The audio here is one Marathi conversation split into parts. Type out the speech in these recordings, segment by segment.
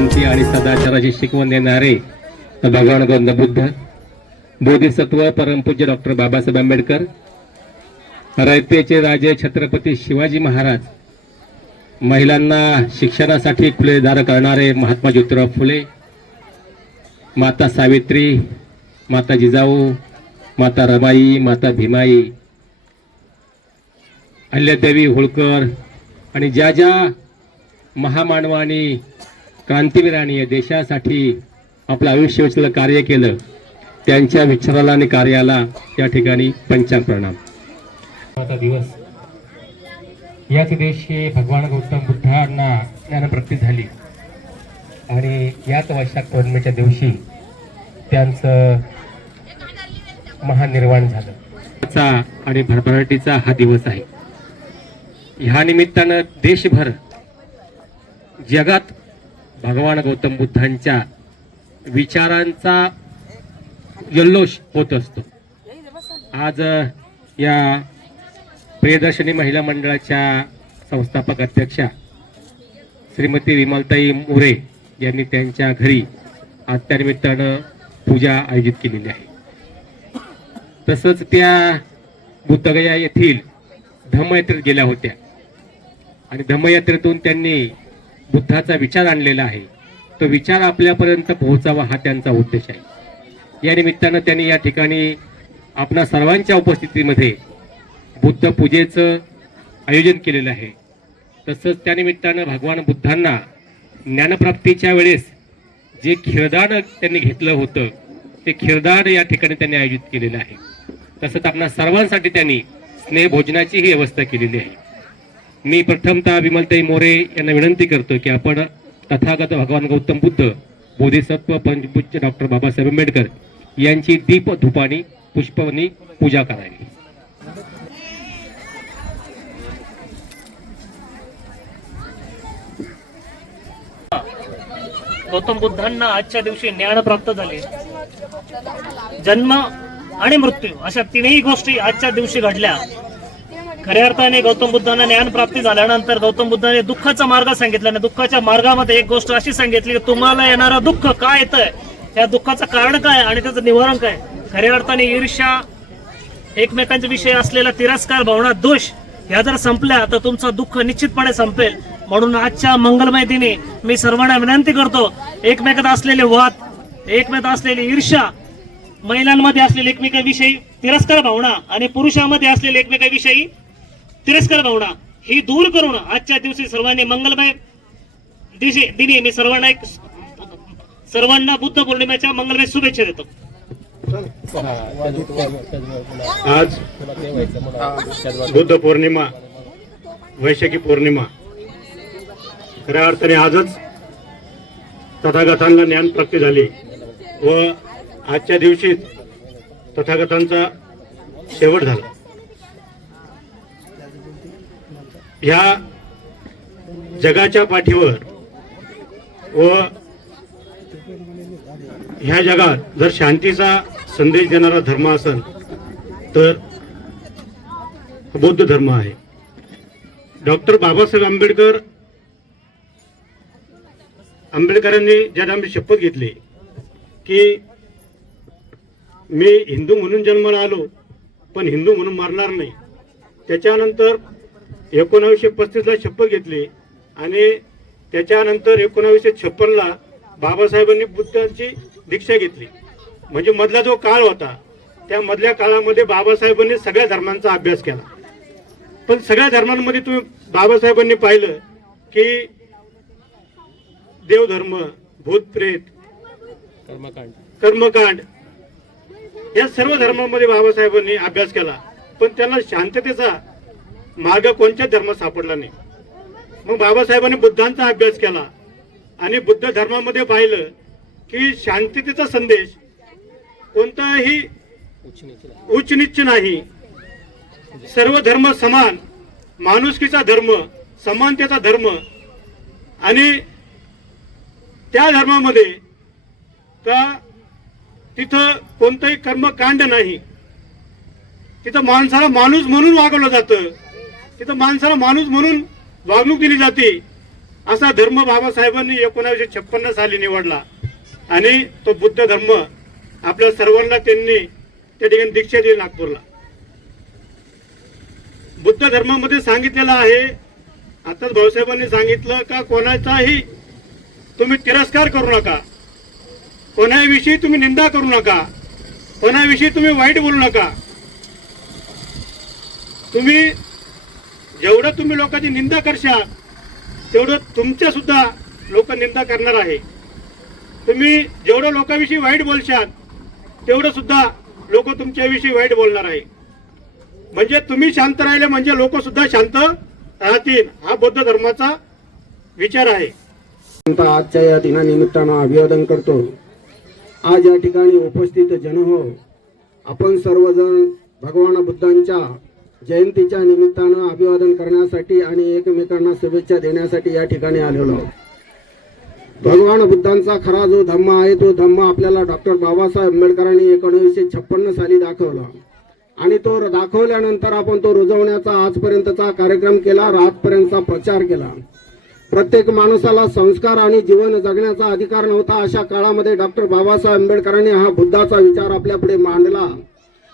शांती आणि सदाचाराची शिकवण देणारे भगवान गौतम बुद्ध बोधिसत्व परमपूज्य डॉक्टर बाबासाहेब आंबेडकर रयतेचे राजे छत्रपती शिवाजी महाराज महिलांना शिक्षणासाठी खुले दार करणारे महात्मा ज्योतिराव फुले माता सावित्री माता जिजाऊ माता रमाई माता भीमाई अल्ल्यादेवी होळकर आणि ज्या ज्या महामानवानी क्रांतिवीरांनी या देशासाठी आपलं आयुष्य वेचलं कार्य केलं. त्यांच्या विचाराला आणि कार्याला या ठिकाणी पंचांग प्रणाम. दिवस. याच दिवशी भगवान गौतम बुद्धांना ज्ञानप्राप्ती झाली. आणि याच वैशाख पौर्णिमेच्या दिवशी त्यांचं महानिर्वाण झालं. चा आणि भरभराटीचा हा दिवस आहे. ह्या निमित्तानं देशभर जगात भगवान गौतम बुद्धांच्या विचारांचा जल्लोष होत असतो. आज या प्रियदर्शनी महिला मंडळाच्या संस्थापक अध्यक्षा श्रीमती विमलताई मोरे यांनी त्यांच्या घरी आज त्यानिमित्तानं पूजा आयोजित केलेली आहे. तसंच त्या बुद्धगया येथील धम्मयात्रेत गेल्या होत्या. आणि धम्मयात्रेतून त्यांनी बुद्धाचा विचार आणलेला आहे. तो विचार आपल्यापर्यंत पोहोचावा हा त्यांचा उद्देश आहे. या निमित्तानं त्यांनी या ठिकाणी आपणा सर्वांच्या उपस्थितीमध्ये बुद्ध पूजेचं आयोजन केलेलं आहे. तसंच त्यानिमित्तानं भगवान बुद्धांना ज्ञानप्राप्तीच्या वेळेस जे खिरदान त्यांनी घेतलं होतं ते खिरदान या ठिकाणी त्यांनी आयोजित केलेलं आहे. तसंच आपणा सर्वांसाठी त्यांनी स्नेहभोजनाचीही व्यवस्था केलेली आहे. मी प्रथमतः विमलताई मोरे यांना विनंती करतो की आपण तथागत भगवान गौतम बुद्ध बोधिसत्व पंचपुच्छ डॉक्टर बाबासाहेब आंबेडकर यांची दीप धुपानी पुष्पवनी पूजा करावी. गौतम बुद्धांना आजच्या दिवशी ज्ञान प्राप्त झाले. जन्म आणि मृत्यू अशा तीनही गोष्टी आजच्या दिवशी घडल्या. खऱ्या अर्थाने गौतम बुद्धांना ज्ञान प्राप्ती झाल्यानंतर गौतम बुद्धाने दुःखाचा मार्ग सांगितला आणि दुःखाच्या मार्गामध्ये एक गोष्ट अशी सांगितली की तुम्हाला येणारं दुःख काय येतंय? या दुःखाचं कारण काय आणि त्याचं निवारण काय खऱ्या अर्थाने ईर्ष्या एकमेकांच्या विषयी असलेला तिरस्कार भावना दोष ह्या जर संपल्या तर तुमचं दुःख निश्चितपणे संपेल. म्हणून आजच्या मंगलमय दिनी मी सर्वांना विनंती करतो एकमेकात असलेले वाद एकमेकात असलेली ईर्ष्या महिलांमध्ये असलेली एकमेकांविषयी तिरस्कार भावना आणि पुरुषांमध्ये असलेली एकमेकांविषयी तिरस्कार भावना ही दूर करून आजच्या दिवशी सर्वांनी मंगलमय दिवशी दिनी मी सर्वांना एक सर्वांना बुद्ध पौर्णिमेच्या मंगलमय शुभेच्छा देतो. आज बुद्ध पौर्णिमा वैशाखी पौर्णिमा खऱ्या अर्थाने आजच तथागतांना ज्ञान प्राप्ती झाली व आजच्या दिवशी तथागतांचा शेवट झाला. ह्या जगाच्या पाठीवर व ह्या जगात जर शांतीचा संदेश देणारा धर्म असेल तर बौद्ध धर्म आहे. डॉक्टर बाबासाहेब आंबेडकर आंबेडकरांनी ज्या आम्ही शपथ घेतली की मी हिंदू म्हणून जन्माला आलो पण हिंदू म्हणून मारणार नाही. त्याच्यानंतर एकोणावीसशे पस्तीसला शपथ घेतली आणि त्याच्यानंतर एकोणावीसशे छप्पनला बाबासाहेबांनी बुद्धांची दीक्षा घेतली. म्हणजे मधला जो काळ होता त्या मधल्या काळामध्ये बाबासाहेबांनी सगळ्या धर्मांचा अभ्यास केला. पण सगळ्या धर्मांमध्ये तुम्ही बाबासाहेबांनी पाहिलं की देवधर्म भूतप्रेत कर्मकांड. कर्मकांड या सर्व धर्मांमध्ये बाबासाहेबांनी अभ्यास केला. पण त्यांना शांततेचा मार्ग कोणत्याच धर्मात सापडला नाही. मग बाबासाहेबांनी बुद्धांचा अभ्यास केला आणि बुद्ध धर्मामध्ये पाहिलं की शांततेचा संदेश कोणताही उच्च नीच नाही. सर्व धर्म समान माणुसकीचा धर्म समानतेचा धर्म आणि त्या धर्मामध्ये का तिथं कोणतंही कर्मकांड नाही. तिथं माणसाला माणूस म्हणून वागवलं जातं. तिथं माणसाला माणूस म्हणून वागणूक दिली जाते. असा धर्म बाबासाहेबांनी एकोणावीसशे छप्पन्न साली निवडला. आणि तो बुद्ध धर्म आपल्या सर्वांना त्यांनी त्या ठिकाणी दीक्षा दिली नागपूरला. बुद्ध धर्मामध्ये सांगितलेलं आहे आताच भाऊसाहेबांनी सांगितलं का कोणाचाही तुम्ही तिरस्कार करू नका. कोणाविषयी तुम्ही निंदा करू नका. कोणाविषयी तुम्ही वाईट बोलू नका. तुम्ही जेवढं तुम्ही लोकांची निंदा करशाल तेवढं तुमच्या सुद्धा लोक निंदा करणार आहे. तुम्ही जेवढं लोकांविषयी वाईट बोलशाल तेवढं सुद्धा लोक तुमच्याविषयी वाईट बोलणार आहे. म्हणजे तुम्ही शांत राहिले म्हणजे लोक सुद्धा शांत राहतील हा बौद्ध धर्माचा विचार आहे. आजच्या या दिनानिमित्तानं अभिवादन करतो. आज या ठिकाणी उपस्थित जन हो आपण सर्वजण भगवान बुद्धांच्या जयंतीच्या निमित्तानं अभिवादन करण्यासाठी आणि एकमेकांना शुभेच्छा देण्यासाठी या ठिकाणी आलेलो भगवान बुद्धांचा खरा जो धम्म आहे तो धम्म आपल्याला डॉक्टर बाबासाहेब आंबेडकरांनी एकोणीसशे छप्पन्न साली दाखवला. आणि तो दाखवल्यानंतर आपण तो रुजवण्याचा आजपर्यंतचा कार्यक्रम केला आजपर्यंतचा प्रचार केला. प्रत्येक माणसाला संस्कार आणि जीवन जगण्याचा अधिकार नव्हता अशा काळामध्ये डॉक्टर बाबासाहेब आंबेडकरांनी हा बुद्धाचा विचार आपल्यापुढे मांडला.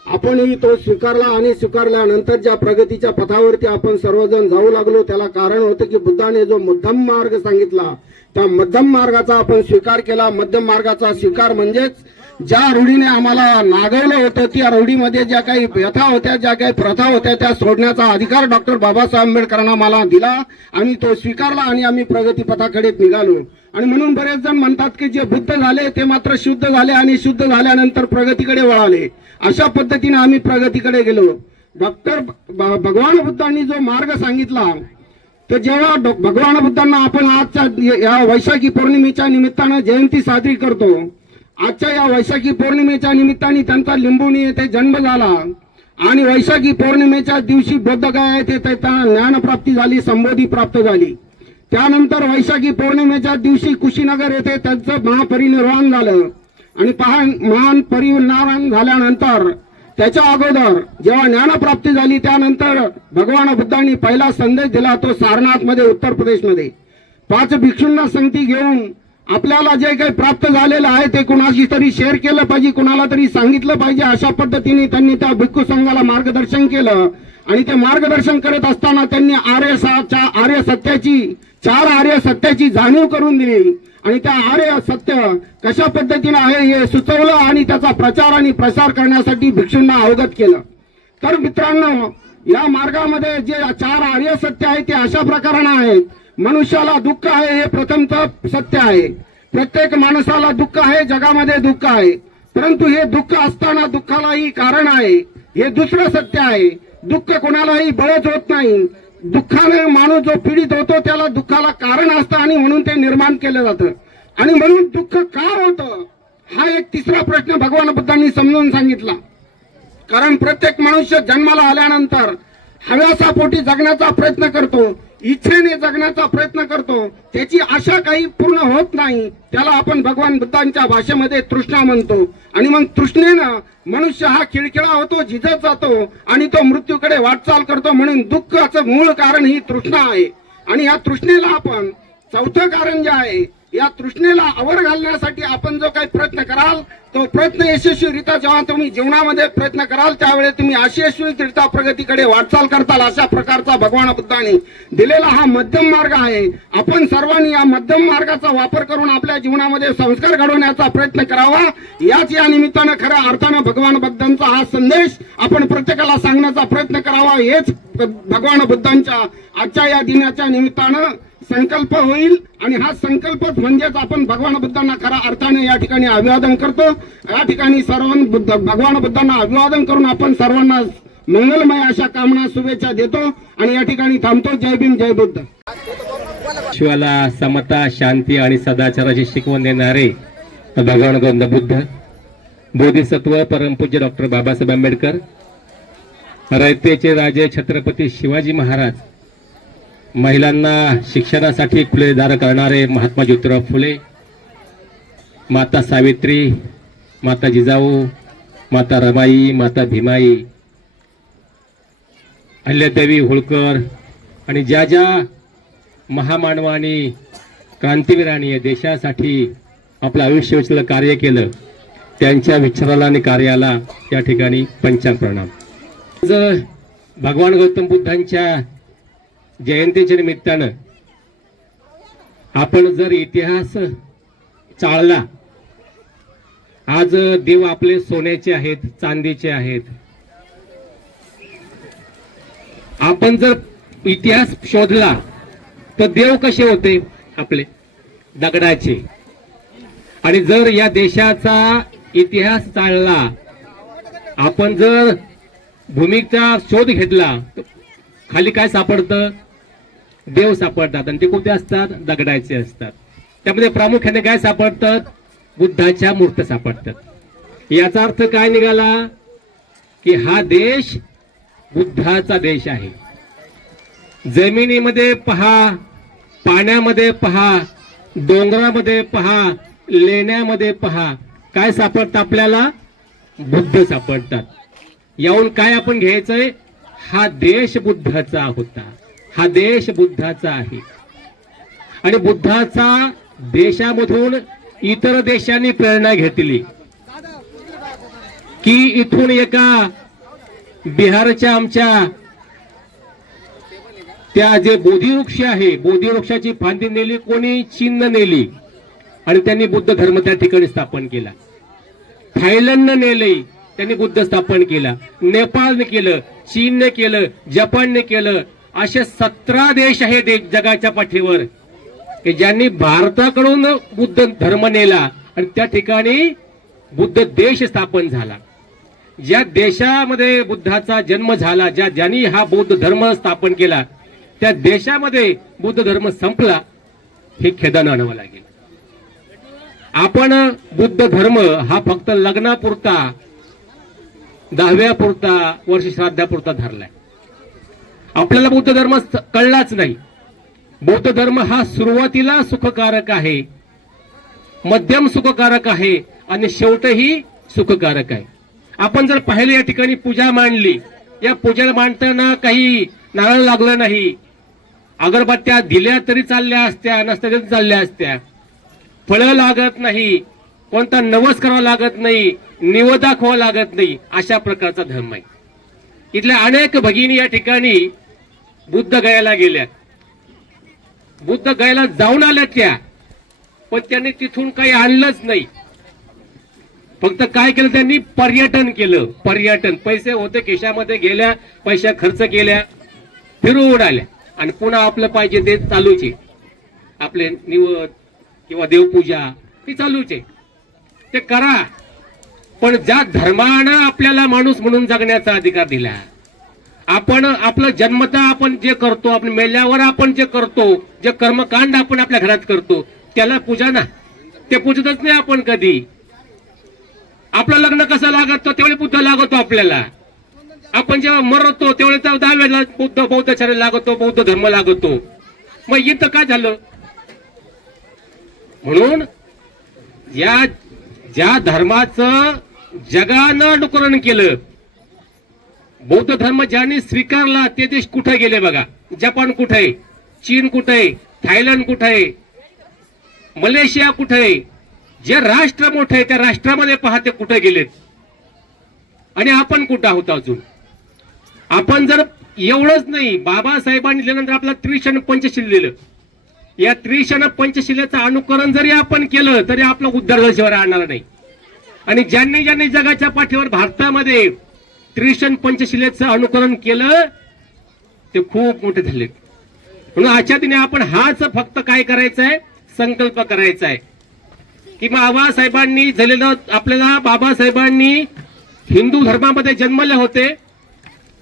आपणही तो स्वीकारला आणि स्वीकारल्यानंतर ज्या प्रगतीच्या पथावरती आपण सर्वजण जाऊ लागलो त्याला कारण होतं की बुद्धाने जो मध्यम मार्ग सांगितला त्या मध्यम मार्गाचा आपण स्वीकार केला. मध्यम मार्गाचा स्वीकार म्हणजेच ज्या रूढीने आम्हाला नागवलं होतं त्या रूढीमध्ये ज्या काही व्यथा होत्या ज्या काही प्रथा होत्या त्या सोडण्याचा अधिकार डॉक्टर बाबासाहेब आंबेडकरांना मला दिला. आणि तो स्वीकारला आणि आम्ही प्रगतीपथाकडे निघालो. आणि म्हणून बरेच जण म्हणतात की जे बुद्ध झाले ते मात्र शुद्ध झाले आणि शुद्ध झाल्यानंतर प्रगतीकडे वळाले. अशा पद्धतीने आम्ही प्रगतीकडे गेलो. डॉक्टर भगवान बुद्धांनी जो मार्ग सांगितला तर जेव्हा भगवान बुद्धांना आपण आजच्या या वैशाखी पौर्णिमेच्या निमित्तानं जयंती साजरी करतो आजच्या या वैशाखी पौर्णिमेच्या निमित्ताने त्यांचा लिंबुनी येथे जन्म झाला. आणि वैशाखी पौर्णिमेच्या दिवशी बोधगया येथे त्यांना ज्ञानप्राप्ती झाली संबोधी प्राप्त झाली. त्यानंतर वैशाखी पौर्णिमेच्या दिवशी कुशीनगर येथे त्यांचं महापरिनिर्वाण झालं. आणि पहा महान परिनिर्वाण झाल्यानंतर त्याच्या अगोदर जेव्हा ज्ञानप्राप्ती झाली त्यानंतर भगवान बुद्धांनी पहिला संदेश दिला तो सारनाथमध्ये उत्तर प्रदेशमध्ये. पाच भिक्षूंना संगती घेऊन आपल्याला जे काही प्राप्त झालेलं आहे ते कुणाशी तरी शेअर केलं पाहिजे कुणाला तरी सांगितलं पाहिजे अशा पद्धतीने त्यांनी त्या भिक्खू संघाला मार्गदर्शन केलं. आणि ते मार्गदर्शन करत असताना त्यांनी आर्य सा- चा- आर्य सत्याची चार आर्य सत्याची जाणीव करून दिली. आणि त्या आर्य सत्य कशा पद्धतीने आहे हे सुचवलं आणि त्याचा प्रचार आणि प्रसार करण्यासाठी भिक्षूंना अवगत केलं. तर मित्रांनो या मार्गामध्ये जे चार आर्य सत्य आहे ते अशा प्रकारानं आहेत. मनुष्याला दुःख आहे हे प्रथमत सत्य आहे. प्रत्येक माणसाला दुःख आहे जगामध्ये दुःख आहे. परंतु हे दुःख असताना दुःखालाही कारण आहे. हे दुसरं सत्य आहे. दुःख कोणालाही बळच होत नाही. दुःखाने माणूस जो पीडित होतो त्याला दुःखाला कारण असतं आणि म्हणून ते निर्माण केलं जातं. आणि म्हणून दुःख का होतं? हा एक तिसरा प्रश्न भगवान बुद्धांनी समजून सांगितला. कारण प्रत्येक मनुष्य जन्माला आल्यानंतर हव्यासापोटी जगण्याचा प्रयत्न करतो. इच्छेने जगण्याचा प्रयत्न करतो त्याची आशा काही पूर्ण होत नाही त्याला आपण भगवान बुद्धांच्या भाषेमध्ये तृष्णा म्हणतो. आणि मग तृष्णेनं मनुष्य हा खिळखिळा होतो झिजत जातो आणि तो मृत्यूकडे वाटचाल करतो म्हणून दुःखाचं मूळ कारण ही तृष्णा आहे. आणि या तृष्णेला आपण चौथं कारण जे आहे या तृष्णेला आवर घालण्यासाठी आपण जो काही प्रयत्न कराल तो प्रयत्न यशस्वीरित्या जेव्हा तुम्ही जीवनामध्ये प्रयत्न कराल त्यावेळेस तुम्ही अयशस्वीरित्या प्रगतीकडे वाटचाल करताल अशा प्रकारचा भगवान बुद्धाने दिलेला हा मध्यम मार्ग आहे. आपण सर्वांनी या मध्यम मार्गाचा वापर करून आपल्या जीवनामध्ये संस्कार घडवण्याचा प्रयत्न करावा. याच या निमित्तानं खऱ्या अर्थानं भगवान बुद्धांचा हा संदेश आपण प्रत्येकाला सांगण्याचा प्रयत्न करावा. हेच भगवान बुद्धांच्या आजच्या या दिनाच्या निमित्तानं संकल्प होईल आणि हा संकल्पच म्हणजेच आपण भगवान बुद्धांना खरा अर्थाने या ठिकाणी अभिवादन करतो. या ठिकाणी सर्व बुद्ध भगवान बुद्धांना अभिवादन करून आपण सर्वांना मंगलमय अशा कामना शुभेच्छा देतो आणि या ठिकाणी थांबतो. जय भीम जय बुद्ध. शिवाला समता शांती आणि सदाचाराची शिकवण देणारे भगवान गौतम बुद्ध बोधिसत्व परमपूज्य डॉक्टर बाबासाहेब आंबेडकर रयतेचे राजे छत्रपती शिवाजी महाराज महिलांना शिक्षणासाठी खुले दार करणारे महात्मा ज्योतिराव फुले माता सावित्री माता जिजाऊ माता रमाई माता भीमाई अहिल्यादेवी होळकर आणि ज्या ज्या महामानवानी क्रांतीवीरांनी या देशासाठी आपलं आयुष्य वेचलं कार्य केलं त्यांच्या विचाराला आणि कार्याला या ठिकाणी पंचांग प्रणाम. जर भगवान गौतम बुद्धांच्या जयंतीच्या निमित्तानं आपण जर इतिहास चाळला आज देव आपले सोन्याचे आहेत चांदीचे आहेत. आपण जर इतिहास शोधला तर देव कसे होते आपले? दगडाचे. आणि जर या देशाचा इतिहास चालला आपण जर भूमीचा शोध घेतला खाली काय सापडतं? देव सापडतात आणि ते कोणते असतात? दगडाचे असतात. त्यामध्ये प्रामुख्याने काय सापडतात? बुद्धाच्या मूर्त सापडतात. याचा अर्थ काय निघाला? की हा देश बुद्धाचा देश आहे. जमिनीमध्ये पहा पाण्यामध्ये पहा डोंगरामध्ये पहा लेण्यामध्ये पहा काय सापडतं आपल्याला? बुद्ध सापडतात. याहून काय आपण घ्यायचंय? हा देश बुद्धाचा होता. हा देश बुद्धाचा आहे. आणि बुद्धाचा देशामधून इतर देशांनी प्रेरणा घेतली. की इथून एका बिहारच्या आमच्या त्या जे बोधी वृक्ष आहे बोधी वृक्षाची फांदी नेली कोणी चीननं नेली आणि त्यांनी बुद्ध धर्म त्या ठिकाणी स्थापन केला. थायलंडनं नेले त्यांनी बुद्ध स्थापन केला. नेपाळने केलं चीनने केलं जपानने केलं असे सतरा देश आहेत एक जगाच्या पाठीवर की ज्यांनी भारताकडून बुद्ध धर्म नेला आणि त्या ठिकाणी बुद्ध देश स्थापन झाला. ज्या देशामध्ये बुद्धाचा जन्म झाला ज्या ज्यांनी हा बौद्ध धर्म स्थापन केला त्या देशामध्ये बुद्ध धर्म संपला हे खेदानं आणावं लागेल. आपण बुद्ध धर्म हा फक्त लग्नापुरता दहाव्यापुरता वर्ष श्राद्धापुरता धरलाय. आपल्याला बौद्ध धर्म कळलाच नाही. बौद्ध धर्म हा सुरुवातीला सुखकारक आहे. मध्यम सुखकारक आहे आणि शेवटही सुखकारक आहे. आपण जर पाहिलं या ठिकाणी पूजा मांडली या पूजेला मांडताना काही नारळ लागलं नाही. अगरबत्त्या दिल्या तरी चालल्या असत्या नसत्या तरी चालल्या असत्या. फळं लागत नाही कोणता नवस करावा लागत नाही निव दाखवा लागत नाही अशा प्रकारचा धर्म आहे. इथल्या अनेक भगिनी या ठिकाणी बुद्ध गयाला गेल्या. बुद्ध गयाला जाऊन आल्या त्या पण त्यांनी तिथून काही आणलंच नाही. फक्त काय केलं त्यांनी? पर्यटन केलं. पर्यटन. पैसे होते खिशामध्ये गेल्या पैशा खर्च केल्या फिरून आल्या. आणि पुन्हा आपलं पाहिजे ते चालूच आहे. आपले निवड किंवा देवपूजा ती चालूच आहे. ते करा. पण ज्या धर्मानं आपल्याला माणूस म्हणून जगण्याचा अधिकार दिला आपण आपलं जन्मता आपण जे करतो आपण मेल्यावर आपण जे करतो जे कर्मकांड आपण आपल्या घरात करतो त्याला पूजा ना. ते पूजतच नाही आपण कधी. आपलं लग्न कसं लागतो तेवढे बुद्ध लागतो आपल्याला. आपण जेव्हा मरतो तेवढे तर दहाव्याला बुद्ध बौद्धाचार्य लागतो बौद्ध धर्म लागतो. मग इथं काय झालं? म्हणून या ज्या धर्माचं जगानं अनुकरण केलं बौद्ध धर्म ज्यांनी स्वीकारला ते देश कुठे गेले बघा? जपान कुठे? आहे चीन कुठे? आहे थायलंड कुठे? आहे मलेशिया कुठे? आहे जे राष्ट्र मोठे आहे त्या राष्ट्रामध्ये पहा ते कुठे गेलेत? आणि आपण कुठं आहोत अजून? आपण जर एवढंच नाही बाबासाहेबांनी दिल्यानंतर आपला त्रिशण पंचशील दिलं. या त्रिशण पंचशिलेचं अनुकरण जरी आपण केलं तरी आपलं उद्धार झाल्याशिवाय राहणार नाही. आणि ज्यांनी ज्यांनी जगाच्या पाठीवर भारतामध्ये त्रिशन पंचशिलेचं अनुकरण केलं ते खूप मोठे झाले. म्हणून आजच्या दिने आपण हाच फक्त काय करायचं आहे संकल्प करायचा आहे की बाबासाहेबांनी झालेलं आपल्याला बाबासाहेबांनी हिंदू धर्मामध्ये जन्मले होते.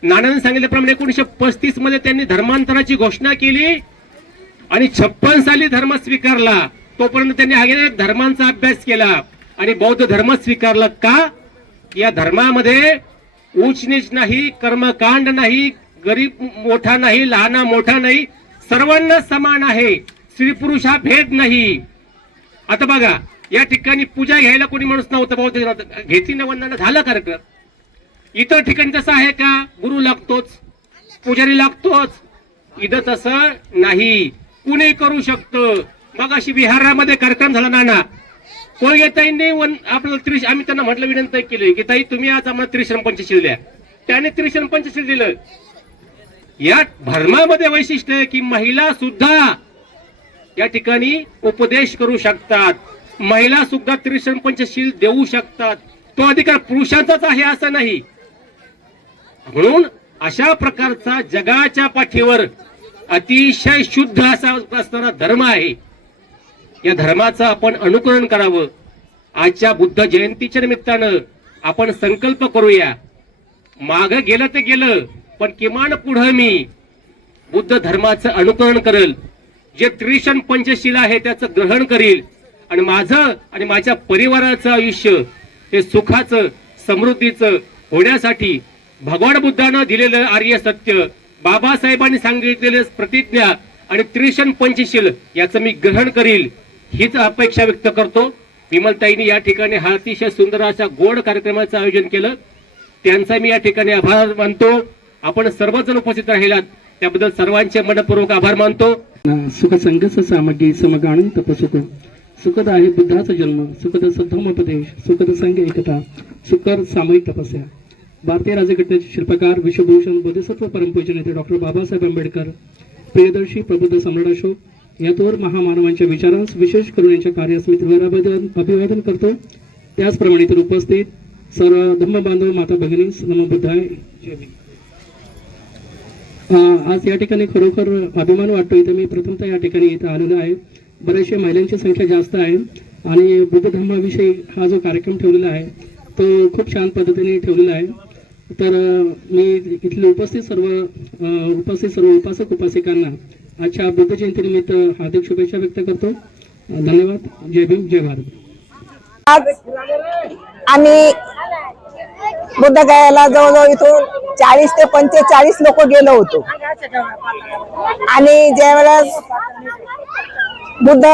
नानाने सांगितल्याप्रमाणे एकोणीसशे पस्तीसमध्ये त्यांनी धर्मांतराची घोषणा केली आणि छप्पन साली धर्म स्वीकारला. तोपर्यंत त्यांनी अनेक धर्मांचा अभ्यास केला. आणि बौद्ध धर्म स्वीकारला का? या धर्मामध्ये उच्च नीच नाही कर्मकांड नाही गरीब मोठा नाही लहाना मोठा नाही सर्वांना समान आहे. स्त्री पुरुष हा भेद नाही. आता बघा या ठिकाणी पूजा घ्यायला कोणी माणूस नव्हतं भाऊ घेती घेतली ना वंदना झालं कार्यक्रम. इतर ठिकाणी तसं आहे का? गुरु लागतोच पुजारी लागतोच. इथं तसं नाही. कुणी करू शकतं? मग अशी बिहारामध्ये कार्यक्रम झाला नाना कोळगेताईंनी वन आपल्याला त्रिश आम्ही त्यांना म्हटलं विनंती केली की ताई तुम्ही आज आम्हाला त्रिश्रम पंचशील द्या त्याने त्रिश्रम पंचशील दिलं. या धर्मामध्ये वैशिष्ट्य आहे की महिला सुद्धा या ठिकाणी उपदेश करू शकतात. महिला सुद्धा त्रिश्रम पंचशील देऊ शकतात. तो अधिकार पुरुषांचाच आहे असं नाही. म्हणून अशा प्रकारचा जगाच्या पाठीवर अतिशय शुद्ध असा असणारा धर्म आहे. या धर्माचं आपण अनुकरण करावं. आजच्या बुद्ध जयंतीच्या निमित्तानं आपण संकल्प करूया. माग गेलं ते गेलं पण किमान पुढं मी बुद्ध धर्माचं अनुकरण करेल. जे त्रिशन पंचशील आहे त्याचं ग्रहण करील. आणि माझं आणि माझ्या परिवाराचं आयुष्य हे सुखाचं समृद्धीचं होण्यासाठी भगवान बुद्धानं दिलेलं आर्य सत्य बाबासाहेबांनी सांगितलेलं प्रतिज्ञा आणि त्रिशन पंचशील याचं मी ग्रहण करील. हीच अपेक्षा व्यक्त करतो. विमलताईंनी या ठिकाणी हा अतिशय सुंदर अशा गोड कार्यक्रमाचं आयोजन केलं. त्यांचा मी या ठिकाणी आभार मानतो. आपण सर्वजण उपस्थित राहिलात. त्याबद्दल सर्वांचे मनपूर्वक आभार मानतो. सुख संघस सामग्री समगाणून तपसुख. सुखद आहे बुद्धाचा जन्म. सुखद सद्धमोपदेश सुखद संघ एकता. सुकर सामूहिक तपस्या. भारतीय राज्यघटनेचे शिल्पकार विश्वभूषण बोधिसत्व परमपूजन नेते डॉक्टर बाबासाहेब आंबेडकर प्रियदर्शी प्रबुद्ध सम्राट अशोक या थोर महामानवांच्या विचारांस विशेष करून यांच्या कार्यास मी तीव्र अभिवादन अभिवादन करतो. त्याचप्रमाणे तर उपस्थित सर्व धम्मबांधव माता भगिनी नम बुद्धाय आज या ठिकाणी खरोखर अभिमान वाटतो. इथं मी प्रथमतः या ठिकाणी इथं आलेलो आहे. बऱ्याचशा महिलांची संख्या जास्त आहे. आणि बुद्ध धर्माविषयी हा जो कार्यक्रम ठेवलेला आहे तो खूप छान पद्धतीने ठेवलेला आहे. तर मी इथले उपस्थित सर्व अं, उपस्थित सर्व उपासक उपासिकांना आजच्या बुद्ध जयंतीनिमित्त हार्दिक शुभेच्छा व्यक्त करतो. धन्यवाद. जय भीम जय भारत. आज आम्ही बुद्धगयाला जवळजवळ इथून चाळीस ते पंचेचाळीस लोक गेलो होतो. आणि ज्यावेळेस बुद्ध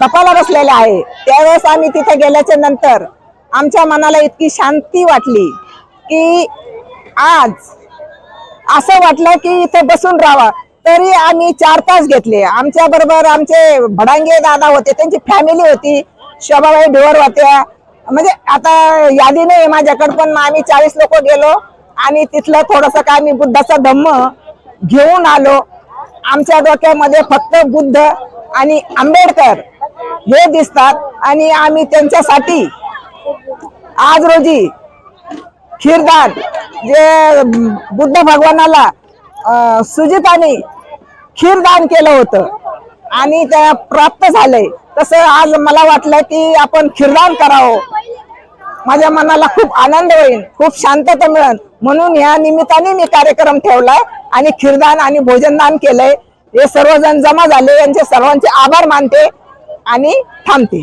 तपाला बसलेले आहे त्यावेळेस आम्ही तिथे गेल्याच्यानंतर आमच्या मनाला इतकी शांती वाटली की आज असं वाटलं की इथे बसून राहावं. तरी आम्ही चार तास घेतले. आमच्या बरोबर आमचे भडांगे दादा होते त्यांची फॅमिली होती. शोभाबाई ढोर होत्या. म्हणजे आता यादी नाही माझ्याकडे पण आम्ही चाळीस लोक गेलो आणि तिथलं थोडस काय मी बुद्धाचा धम्म घेऊन आलो. आमच्या डोक्यामध्ये फक्त बुद्ध आणि आंबेडकर हे दिसतात आणि आम्ही त्यांच्यासाठी आज रोजी खीरदान जे बुद्ध भगवानाला सुजिताने खीरदान केलं होतं आणि त्या प्राप्त झालंय. तसं आज मला वाटलं की आपण खीरदान करावं. माझ्या मनाला खूप आनंद होईल खूप शांतता मिळेल. म्हणून या निमित्ताने मी कार्यक्रम ठेवलाय आणि खीरदान आणि भोजनदान केलंय. हे सर्वजण जमा झाले यांचे सर्वांचे आभार मानते आणि थांबते.